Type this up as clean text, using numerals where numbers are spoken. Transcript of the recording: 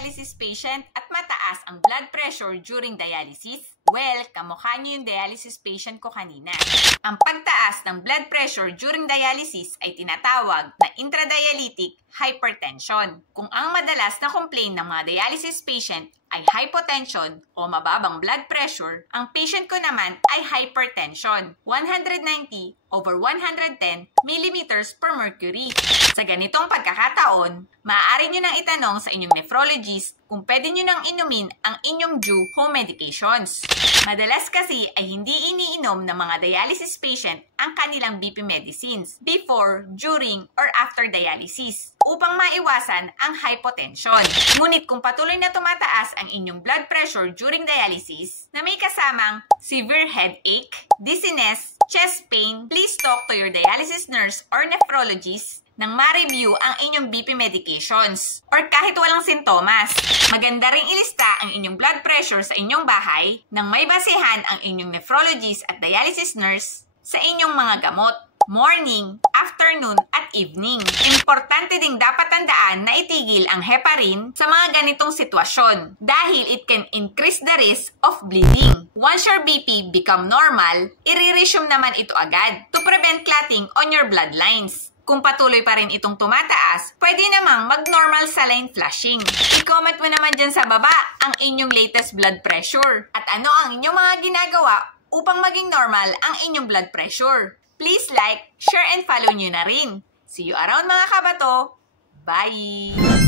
dialysis patient at mataas ang blood pressure during dialysis? Well, kamukha niyo yung dialysis patient ko kanina. Ang pagtaas ng blood pressure during dialysis ay tinatawag na intradialytic hypertension. Kung ang madalas na complaint ng mga dialysis patient ay hypotension o mababang blood pressure, ang patient ko naman ay hypertension, 190/110 millimeters per mercury. Sa ganitong pagkakataon, maaari nyo nang itanong sa inyong nephrologist kung pwede nyo nang inumin ang inyong due home medications. Madalas kasi ay hindi iniinom ng mga dialysis patient ang kanilang BP medicines before, during, or after dialysis upang maiwasan ang hypotension. Ngunit kung patuloy na tumataas ang inyong blood pressure during dialysis na may kasamang severe headache, dizziness, chest pain, please talk to your dialysis nurse or nephrologist nang ma-review ang inyong BP medications. Or kahit walang sintomas, maganda ring ilista ang inyong blood pressure sa inyong bahay nang may basehan ang inyong nephrologist at dialysis nurse sa inyong mga gamot, morning, afternoon, at evening. Importante ding dapat tandaan na itigil ang heparin sa mga ganitong sitwasyon dahil it can increase the risk of bleeding. Once your BP become normal, i-resume naman ito agad to prevent clotting on your bloodlines. Kung patuloy pa rin itong tumataas, pwede namang mag-normal saline flushing. I-comment mo naman dyan sa baba ang inyong latest blood pressure at ano ang inyong mga ginagawa upang maging normal ang inyong blood pressure. Please like, share, and follow nyo na rin. See you around mga kabato! Bye!